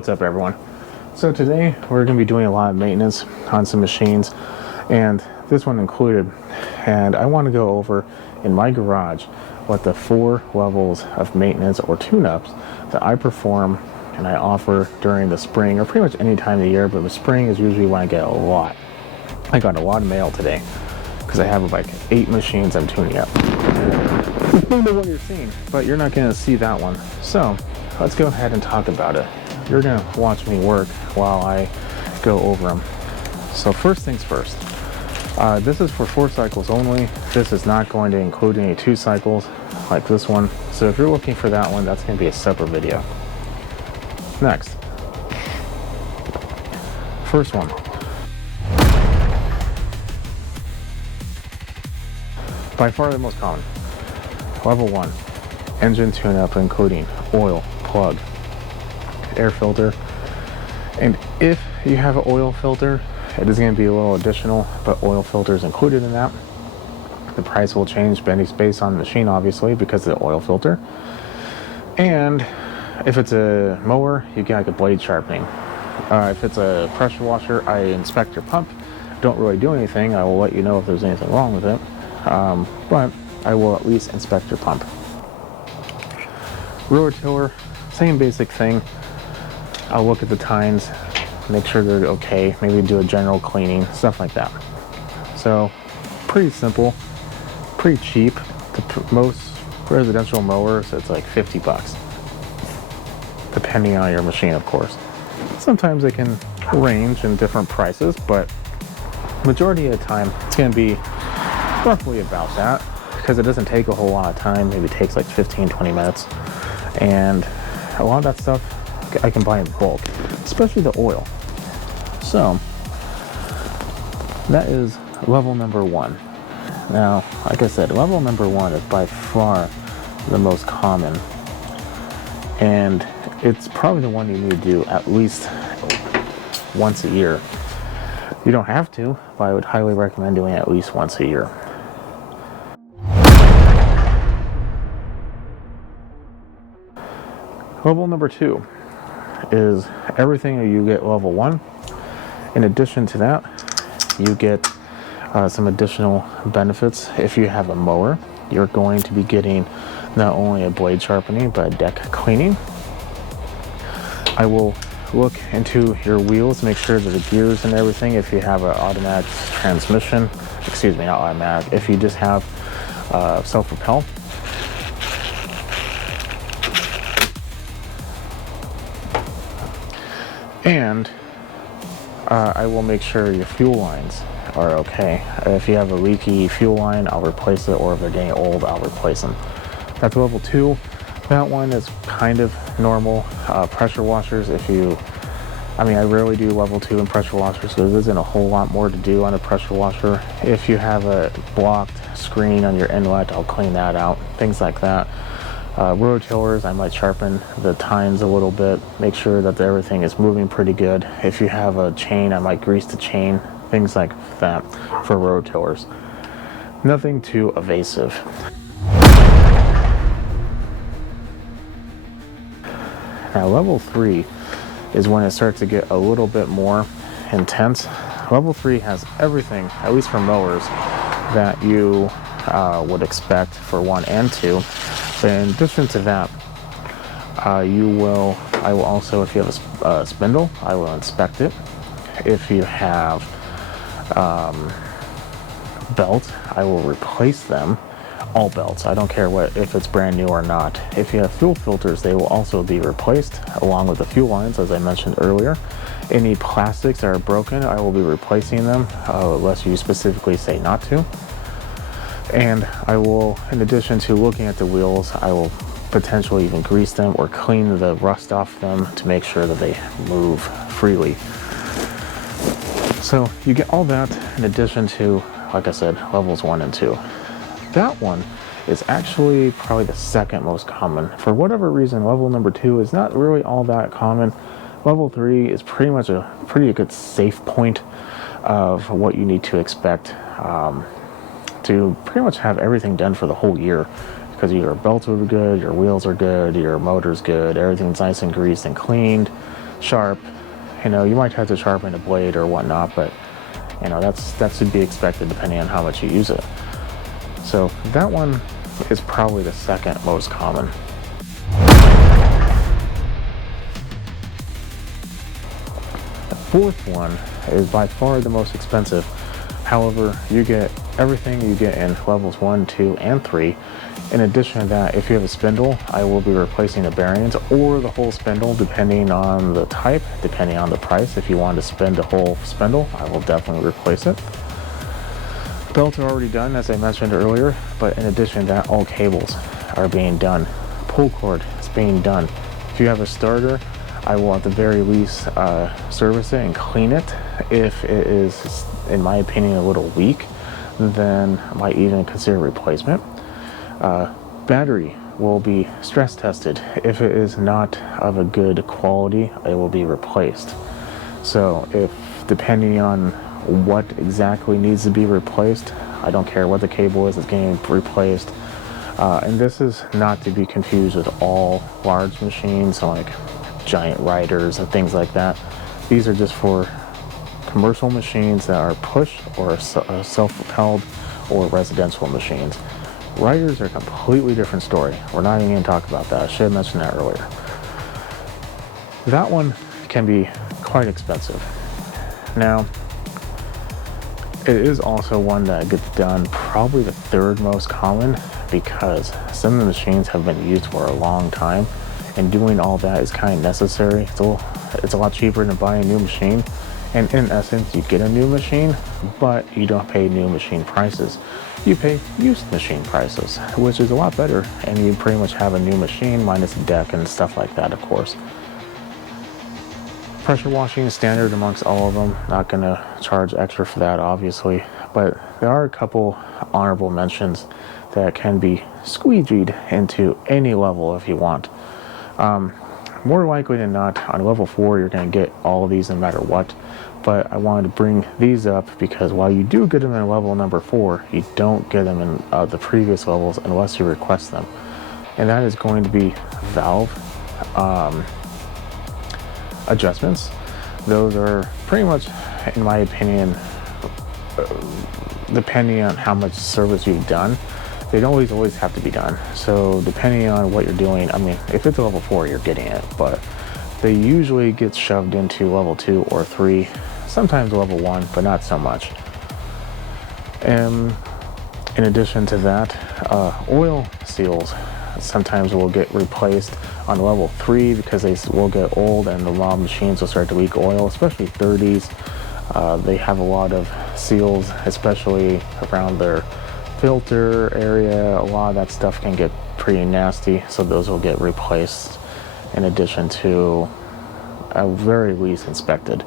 What's up, everyone? So today we're going to be doing a lot of maintenance on some machines, and this one included. And I want to go over in my garage what the 4 levels of maintenance or tune-ups that I perform and I offer during the spring, or pretty much any time of the year, but the spring is usually when I get a lot. I got a lot of mail today because I have like 8 machines I'm tuning up. I don't know what you're seeing, but you're not going to see that one. So let's go ahead and talk about it. You're going to watch me work while I go over them. So first things first, this is for 4 cycles only. This is not going to include any 2 cycles like this one. So if you're looking for that one, that's going to be a separate video. Next, first one. By far the most common. Level 1, engine tune-up including oil, plug, air filter. And if you have an oil filter, it is going to be a little additional, but oil filter is included in that. The price will change based on the machine, obviously, because of the oil filter. And if it's a mower, you get like a blade sharpening. If it's a pressure washer, I inspect your pump. Don't really do anything. I will let you know if there's anything wrong with it. But I will at least inspect your pump. Rototiller, same basic thing. I'll look at the tines, make sure they're okay, maybe do a general cleaning, stuff like that. So, pretty simple, pretty cheap. Most residential mowers, it's like 50 bucks. Depending on your machine, of course. Sometimes they can range in different prices, but majority of the time, it's going to be roughly about that, because it doesn't take a whole lot of time. Maybe it takes like 15-20 minutes, and a lot of that stuff I can buy in bulk, especially the oil. So that is level number 1. Now, like I said, level number 1 is by far the most common, and it's probably the one you need to do at least once a year. You don't have to, but I would highly recommend doing it at least once a year. Level number 2 is everything that you get level 1. In addition to that, you get some additional benefits. If you have a mower, you're going to be getting not only a blade sharpening, but a deck cleaning. I will look into your wheels, make sure that the gears and everything, if you have an automatic transmission, excuse me, not automatic, if you just have self-propel. And I will make sure your fuel lines are okay. If you have a leaky fuel line, I'll replace it, or if they're getting old, I'll replace them. That's level 2. That one is kind of normal. Pressure washers, I rarely do level 2 in pressure washers, so there isn't a whole lot more to do on a pressure washer. If you have a blocked screen on your inlet, I'll clean that out, things like that. Rototillers, I might sharpen the tines a little bit, make sure that everything is moving pretty good. If you have a chain, I might grease the chain, things like that for rototillers. Nothing too evasive. Now, level 3 is when it starts to get a little bit more intense. Level 3 has everything, at least for mowers, that you would expect for 1 and 2. But in addition to that, I will also, if you have a spindle, I will inspect it. If you have belts, I will replace them. All belts, I don't care if it's brand new or not. If you have fuel filters, they will also be replaced along with the fuel lines, as I mentioned earlier. Any plastics that are broken, I will be replacing them unless you specifically say not to. And I will, in addition to looking at the wheels, I will potentially even grease them or clean the rust off them to make sure that they move freely. So you get all that in addition to, like I said, levels 1 and 2. That one is actually probably the second most common. For whatever reason, level number 2 is not really all that common. Level 3 is pretty much a pretty good safe point of what you need to expect to pretty much have everything done for the whole year, because your belts are good, your wheels are good, your motor's good, everything's nice and greased and cleaned. sharp. You know, you might have to sharpen the blade or whatnot, but you know, that should be expected depending on how much you use it. So that one is probably the second most common. The fourth one is by far the most expensive. However, you get everything you get in levels 1, 2, and 3. In addition to that, if you have a spindle, I will be replacing the bearings or the whole spindle depending on the type, depending on the price. If you want to spin the whole spindle, I will definitely replace it. Belts are already done, as I mentioned earlier, but in addition to that, all cables are being done. Pull cord is being done. If you have a starter, I will at the very least service it and clean it. If it is, in my opinion, a little weak, then I might even consider replacement. Battery will be stress tested. If it is not of a good quality, it will be replaced. So if, depending on what exactly needs to be replaced, I don't care what the cable is, it's getting replaced. And this is not to be confused with all large machines like giant riders and things like that. These are just for commercial machines that are push or self-propelled or residential machines. Riders are a completely different story. We're not even going to talk about that. I should have mentioned that earlier. That one can be quite expensive. Now, it is also one that gets done probably the third most common because some of the machines have been used for a long time, and doing all that is kind of necessary. It's a lot cheaper than buying a new machine, and in essence, you get a new machine, but you don't pay new machine prices. You pay used machine prices, which is a lot better, and you pretty much have a new machine minus a deck and stuff like that, of course. Pressure washing is standard amongst all of them. Not going to charge extra for that, obviously, but there are a couple honorable mentions that can be squeegeed into any level if you want. More likely than not, on level 4, you're going to get all of these no matter what. But I wanted to bring these up because while you do get them in level number 4, you don't get them in the previous levels unless you request them. And that is going to be valve adjustments. Those are pretty much, in my opinion, depending on how much service you've done, they don't always have to be done. So depending on what you're doing, I mean, if it's a level 4, you're getting it, but they usually get shoved into level 2 or 3, sometimes level 1, but not so much. And in addition to that, oil seals sometimes will get replaced on level 3 because they will get old and a lot of machines will start to leak oil, especially 30s. They have a lot of seals, especially around their filter area. A lot of that stuff can get pretty nasty, so those will get replaced in addition to at very least inspected.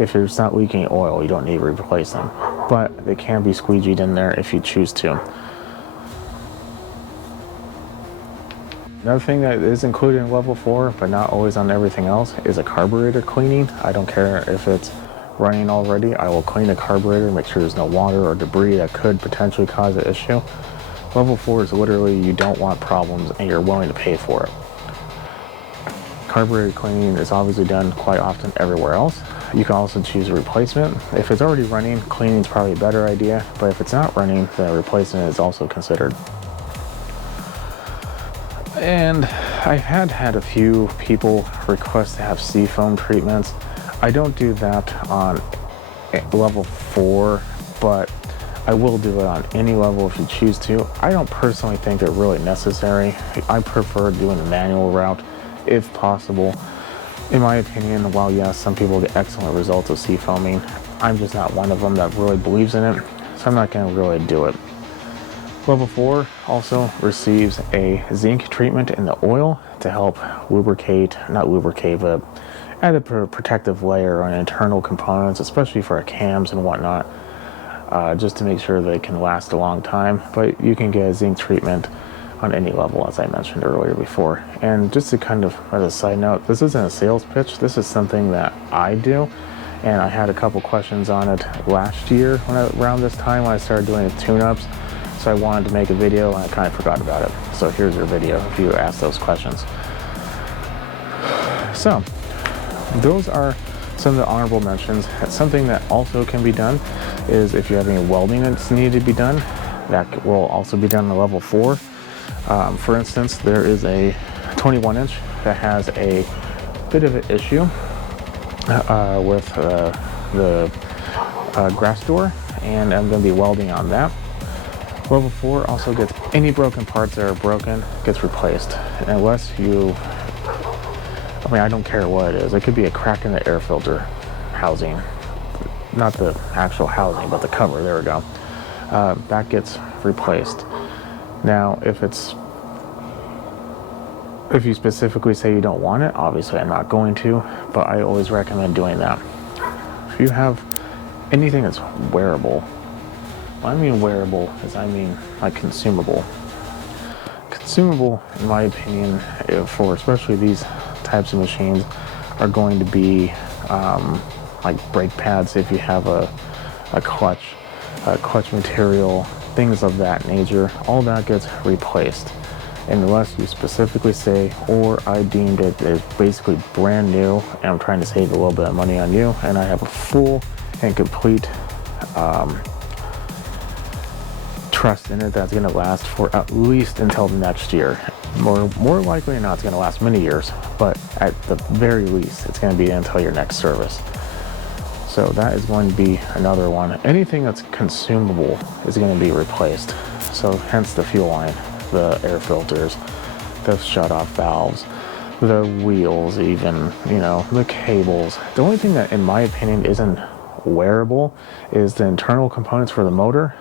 If it's not leaking oil, you don't need to replace them, but they can be squeegeed in there if you choose to. Another thing that is included in level 4, but not always on everything else, is a carburetor cleaning. I don't care if it's running already, I will clean the carburetor, make sure there's no water or debris that could potentially cause an issue. Level 4 is literally you don't want problems and you're willing to pay for it. Carburetor cleaning is obviously done quite often everywhere else. You can also choose a replacement. If it's already running, cleaning is probably a better idea, but if it's not running, the replacement is also considered. And I had a few people request to have seafoam treatments. I don't do that on level 4, but I will do it on any level if you choose to. I don't personally think they're really necessary. I prefer doing the manual route if possible. In my opinion, while yes, some people get excellent results of seafoaming, I'm just not one of them that really believes in it, so I'm not going to really do it. Level 4 also receives a zinc treatment in the oil to help lubricate, not lubricate, but add a protective layer on internal components, especially for our cams and whatnot, just to make sure they can last a long time. But you can get a zinc treatment on any level, as I mentioned earlier before. And just to kind of, as a side note, this isn't a sales pitch, this is something that I do, and I had a couple questions on it last year around this time when I started doing the tune-ups. So I wanted to make a video and I kind of forgot about it. So here's your video if you ask those questions. So those are some of the honorable mentions. Something that also can be done is if you have any welding that's needed to be done, that will also be done at level 4. For instance, there is a 21-inch that has a bit of an issue with the grass door, and I'm going to be welding on that. Level 4 also gets any broken parts that are broken, gets replaced. Unless you, I mean, I don't care what it is. It could be a crack in the air filter housing. Not the actual housing, but the cover, there we go. That gets replaced. Now, if you specifically say you don't want it, obviously I'm not going to, but I always recommend doing that. If you have anything that's wearable, when I mean wearable is I mean like consumable. Consumable, in my opinion, for especially these types of machines, are going to be like brake pads if you have a clutch material, things of that nature. All that gets replaced. Unless you specifically say, or I deemed it as basically brand new and I'm trying to save a little bit of money on you, and I have a full and complete trust in it that's going to last for at least until next year. More likely than not, it's going to last many years, but at the very least, it's going to be until your next service. So that is going to be another one. Anything that's consumable is going to be replaced. So hence the fuel line, the air filters, the shut-off valves, the wheels even, the cables. The only thing that, in my opinion, isn't wearable is the internal components for the motor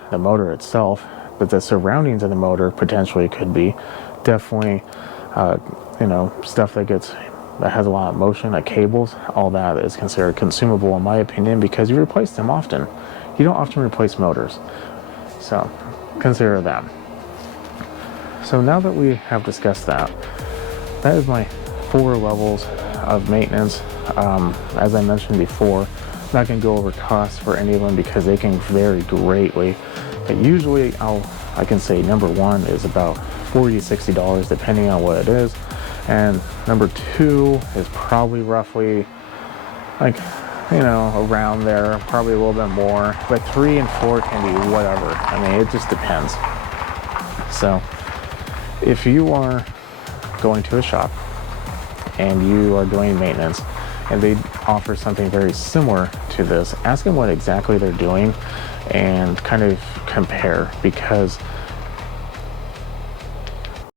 itself, but the surroundings of the motor potentially could be. Definitely, stuff that has a lot of motion, like cables, all that is considered consumable in my opinion, because you replace them often. You don't often replace motors. So consider that. So now that we have discussed that is my 4 levels of maintenance. As I mentioned before, I'm not going to go over costs for any of them because they can vary greatly. But usually I can say number 1 is about $40 to $60 depending on what it is. And number 2 is probably roughly around there, probably a little bit more. But 3 and 4 can be whatever. I mean, it just depends. So if you are going to a shop and you are doing maintenance and they offer something very similar to this, ask them what exactly they're doing and kind of compare, because